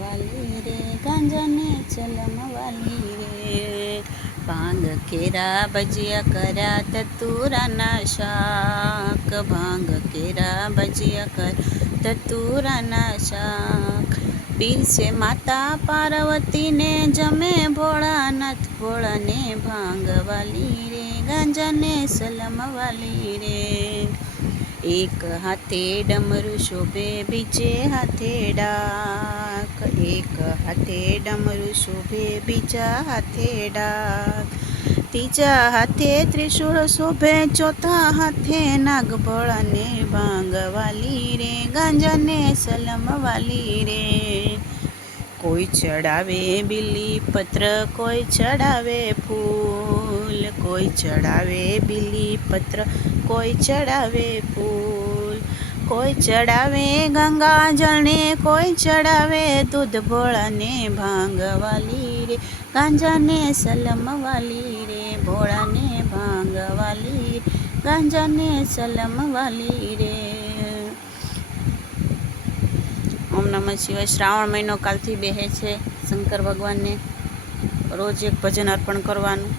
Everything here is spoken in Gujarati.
વાલી રે, ગાંજાને ચલમ વાલી રે। ભાંગ કેરા ભજીયા કર્યા તતુરાના શાક, ભાંગ કેરા ભજીયા કર્યા તતુરાના શાક। પીરસે માતા પાર્વતીને જમે ભોળાનાથ, ભોળાને ભાંગ વાલી રે, ગાંજાને સલમ વાલી રે। એક હાથે ડમરું શોભે બીજે હાથે ડાક, એક હાથે ડમરું શોભે બીજા હાથે ડાક, ત્રીજા હાથે ત્રિશૂળ શોભે ચોથા હાથે નાગ, ભોળાને ભાંગ વાલી રે, ગાંજાને સલમ વાલી રે। કોઈ ચડાવે બીલી પત્ર, કોઈ ચડાવે ફૂલ, કોઈ ચડાવે બીલી પત્ર, કોઈ ચડાવે ફૂલ, કોઈ ચડાવે ગંગા જળને, કોઈ ચડાવે દૂધ, ભોળાને ભાંગ વાલી રે, ગાંજાને સલમ વાલી રે, ભોળાને ભાંગ વાલી, ગાંજાને સલમ વાલી રે। ઓમ નમઃ શિવાય। શ્રાવણ મહિનો કાલથી બેહે છે। શંકર ભગવાનને રોજ એક ભજન અર્પણ કરવાનું।